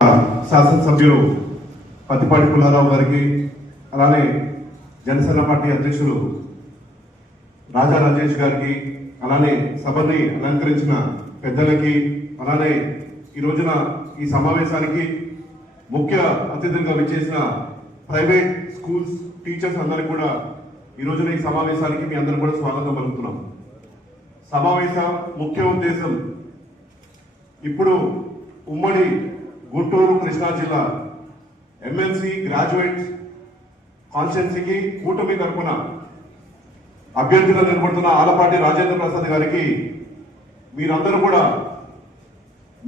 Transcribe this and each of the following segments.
శాసనసభ్యులు పత్తిపాటి పుల్లారావు గారికి, అలానే జనసేన పార్టీ అధ్యక్షులు రాజా రాజేష్ గారికి, అలానే సభని అలంకరించిన పెద్దలకి, అలానే ఈ రోజున ఈ సమావేశానికి ముఖ్య అతిథులుగా విచ్చేసిన ప్రైవేట్ స్కూల్స్ టీచర్స్ అందరికీ కూడా ఈ రోజున ఈ సమావేశానికి మీ అందరూ కూడా స్వాగతం పలుకుతున్నాం. సమావేశ ముఖ్య ఉద్దేశం ఇప్పుడు ఉమ్మడి గుంటూరు కృష్ణా జిల్లా ఎమ్మెల్సీ గ్రాడ్యుయేట్ కాన్స్టిట్యున్సీకి కూటమి తరఫున అభ్యర్థిగా నిలబడుతున్న ఆలపాటి రాజేంద్ర ప్రసాద్ గారికి మీరందరూ కూడా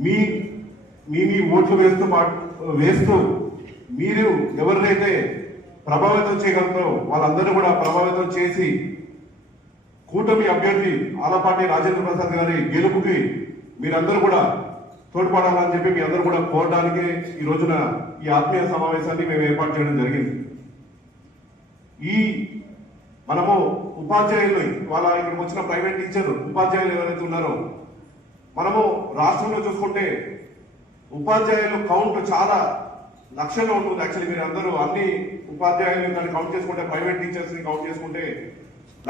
మీ మీ ఓట్లు వేస్తూ మీరు ఎవరినైతే ప్రభావితం చేయగలుగుతారో వాళ్ళందరూ కూడా ప్రభావితం చేసి కూటమి అభ్యర్థి ఆలపాటి రాజేంద్ర ప్రసాద్ గారి గెలుపుకి మీరందరూ కూడా తోడ్పడాలని చెప్పి మీ అందరూ కూడా కోరడానికి ఈ రోజున ఈ ఆత్మీయ సమావేశాన్ని మేము ఏర్పాటు చేయడం జరిగింది. ఈ మనము ఉపాధ్యాయులు, వాళ్ళ ఇక్కడికి వచ్చిన ప్రైవేట్ టీచర్లు ఉపాధ్యాయులు ఎవరైతే ఉన్నారో, మనము రాష్ట్రంలో చూసుకుంటే ఉపాధ్యాయులు కౌంట్ చాలా లక్షల్లో ఉంటుంది. యాక్చువల్లీ మీరు అందరూ అన్ని ఉపాధ్యాయులు దాన్ని కౌంట్ చేసుకుంటే, ప్రైవేట్ టీచర్స్ ని కౌంట్ చేసుకుంటే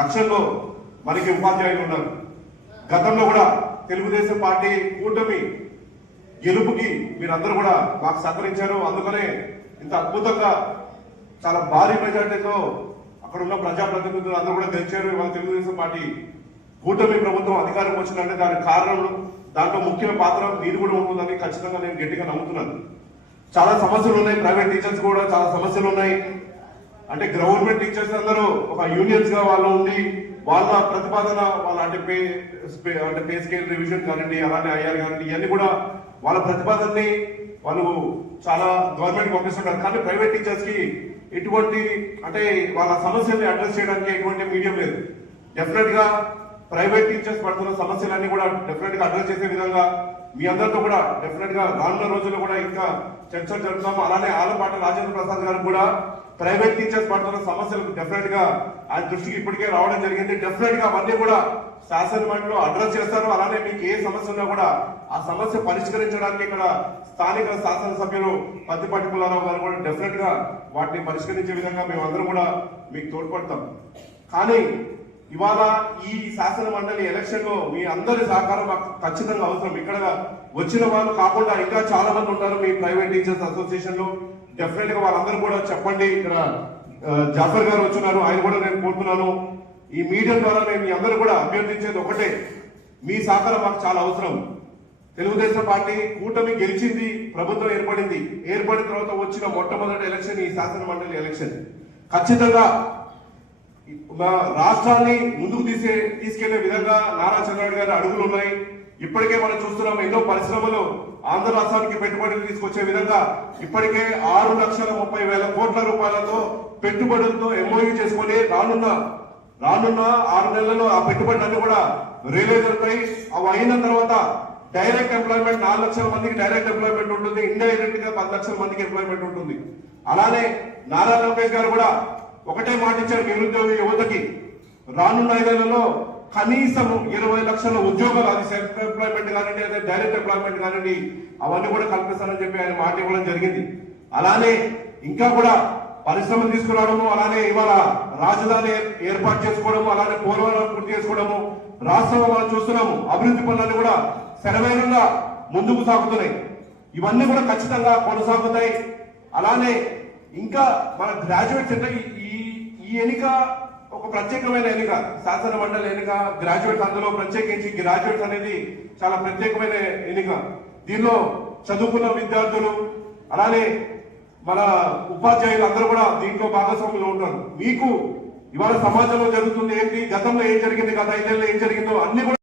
లక్షల్లో మనకి ఉపాధ్యాయులు ఉన్నారు. గతంలో కూడా తెలుగుదేశం పార్టీ కూటమి గెలుపుకి మీరందరూ కూడా మాకు సహకరించారు. అందుకనే ఇంత అద్భుతంగా చాలా భారీ మెజార్టీతో అక్కడ ఉన్న ప్రజాప్రతినిధులు అందరూ కూడా గెలిచారు. ఇవాళ తెలుగుదేశం పార్టీ కూటమి ప్రభుత్వం అధికారం వచ్చిందంటే దానికి కారణం, దాంట్లో ముఖ్య పాత్ర మీరు కూడా ఉంటుందని ఖచ్చితంగా నేను గట్టిగా నమ్ముతున్నాను. చాలా సమస్యలు ఉన్నాయి, ప్రైవేట్ టీచర్స్ కూడా చాలా సమస్యలు ఉన్నాయి. అంటే గవర్నమెంట్ టీచర్స్ అందరూ ఒక యూనియన్స్ గా వాళ్ళు ఉండి వాళ్ళ ప్రతిపాదన వాళ్ళ అంటే పే స్కేల్ రివిజన్ కానివ్వండి, అలానే ఐఆర్ కానివ్వండి, ఇవన్నీ కూడా వాళ్ళ ప్రతిపాదనని వాళ్ళు చాలా గవర్నమెంట్ పంపిస్తుంటారు. కానీ ప్రైవేట్ టీచర్స్ కి ఎటువంటి అంటే వాళ్ళ సమస్యల్ని అడ్రస్ చేయడానికి ఎటువంటి మీడియం లేదు. డెఫినెట్ గా ప్రైవేట్ టీచర్స్ పడుతున్న సమస్యలన్నీ కూడా డెఫినెట్ గా అడ్రస్ చేసే విధంగా మీ అందరితో కూడా డెఫినెట్ గా రానున్న రోజుల్లో కూడా ఇంకా చర్చలు జరుపుతాము. అలానే ఆలపాటి రాజేంద్ర ప్రసాద్ గారు కూడా ప్రైవేట్ టీచర్స్ పడుతున్న సమస్యలకు డెఫినెట్ గా ఆయన దృష్టికి ఇప్పటికే రావడం జరిగింది. డెఫినెట్ గా అవన్నీ కూడా శాసన మండలిలో అడ్రస్ చేస్తారు. అలానే మీకు ఏ సమస్య ఉన్నా కూడా ఆ సమస్య పరిష్కరించడానికి ఇక్కడ స్థానిక శాసనసభ్యులు పత్తిపాటి పుల్లారావు గారు కూడా డెఫినెట్ గా వాటిని పరిష్కరించే విధంగా మేము అందరం కూడా మీకు తోడ్పడతాం. కానీ ఇవాళ ఈ శాసన మండలి ఎలక్షన్ లో మీ అందరి సహకారం మాకు ఖచ్చితంగా అవసరం. ఇక్కడ వచ్చిన వాళ్ళు కాకుండా ఇంకా చాలా మంది ఉంటారు మీ ప్రైవేట్ టీచర్స్ అసోసియేషన్ లో. డెఫినెట్ గా వాళ్ళందరూ కూడా చెప్పండి. ఇక్కడ జాఫర్ గారు వచ్చినారు, ఆయన కూడా నేను కోరుతున్నాను. ఈ మీడియా ద్వారా మేము మీ అందరూ కూడా అభ్యర్థించేది ఒకటే, మీ సహకారం మాకు చాలా అవసరం. తెలుగుదేశం పార్టీ కూటమి గెలిచింది, ప్రభుత్వం ఏర్పడింది. ఏర్పడిన తర్వాత వచ్చిన మొట్టమొదటి ఎలక్షన్ ఈ శాసన మండలి ఎలక్షన్. ఖచ్చితంగా రాష్ట్రాన్ని ముందుకు తీసుకెళ్లే విధంగా నారా చంద్రబాబు గారి అడుగులు ఉన్నాయి. ఇప్పటికే మనం చూస్తున్నాం, ఎన్నో పరిశ్రమలు ఆంధ్ర రాష్ట్రానికి పెట్టుబడులు తీసుకొచ్చే విధంగా ఇప్పటికే 6,30,000 కోట్ల రూపాయలతో పెట్టుబడులతో ఎంఓయూ చేసుకుని రానున్న 6 నెలల్లో ఆ పెట్టుబడులన్నీ కూడా రియలైజ్ అవుతాయి. అవి అయిన తర్వాత డైరెక్ట్ ఎంప్లాయ్మెంట్ 4 లక్షల మందికి డైరెక్ట్ ఎంప్లాయ్మెంట్ ఉంటుంది, ఇండైరెక్ట్ గా 10 లక్షల మందికి ఎంప్లాయ్మెంట్ ఉంటుంది. అలానే నారా లోకేష్ గారు కూడా ఒకటే మాట ఇచ్చారు నిరుద్యోగ యువతకి, రానున్న 5 నెలల్లో కనీసం 20 లక్షల ఉద్యోగాలు, అది సెల్ఫ్ ఎంప్లాయ్మెంట్ కానివ్వండి, అదే డైరెక్ట్ ఎంప్లాయ్మెంట్ కానివ్వండి, అవన్నీ కూడా కల్పిస్తారని చెప్పి ఆయన మాట ఇవ్వడం జరిగింది. అలానే ఇంకా కూడా పరిశ్రమలు తీసుకురావడము, అలానే ఇవాళ రాజధాని ఏర్పాటు చేసుకోవడము, అలానే పోలవరం పూర్తి చేసుకోవడము, రాష్ట్రంలో మనం చూస్తున్నాము అభివృద్ధి పనులన్నీ కూడా శరవేగంగా ముందుకు సాగుతున్నాయి. ఇవన్నీ కూడా ఖచ్చితంగా కొనసాగుతాయి. అలానే ఇంకా మన గ్రాడ్యుయేట్స్ అంటే ఈ ఎన్నిక ఒక ప్రత్యేకమైన ఎన్నిక, శాసన మండలి ఎన్నిక, గ్రాడ్యుయేట్స్ అందులో ప్రత్యేకించి గ్రాడ్యుయేట్స్ అనేది చాలా ప్రత్యేకమైన ఎన్నిక. దీనిలో చదువుకున్న విద్యార్థులు అలానే మన ఉపాధ్యాయులు అందరూ కూడా దీంట్లో భాగస్వాములు ఉంటారు. మీకు ఇవాళ సమాజంలో జరుగుతుంది ఏంటి, గతంలో ఏం జరిగింది, గత 5 ఏళ్ళలో ఏం జరిగిందో అన్ని కూడా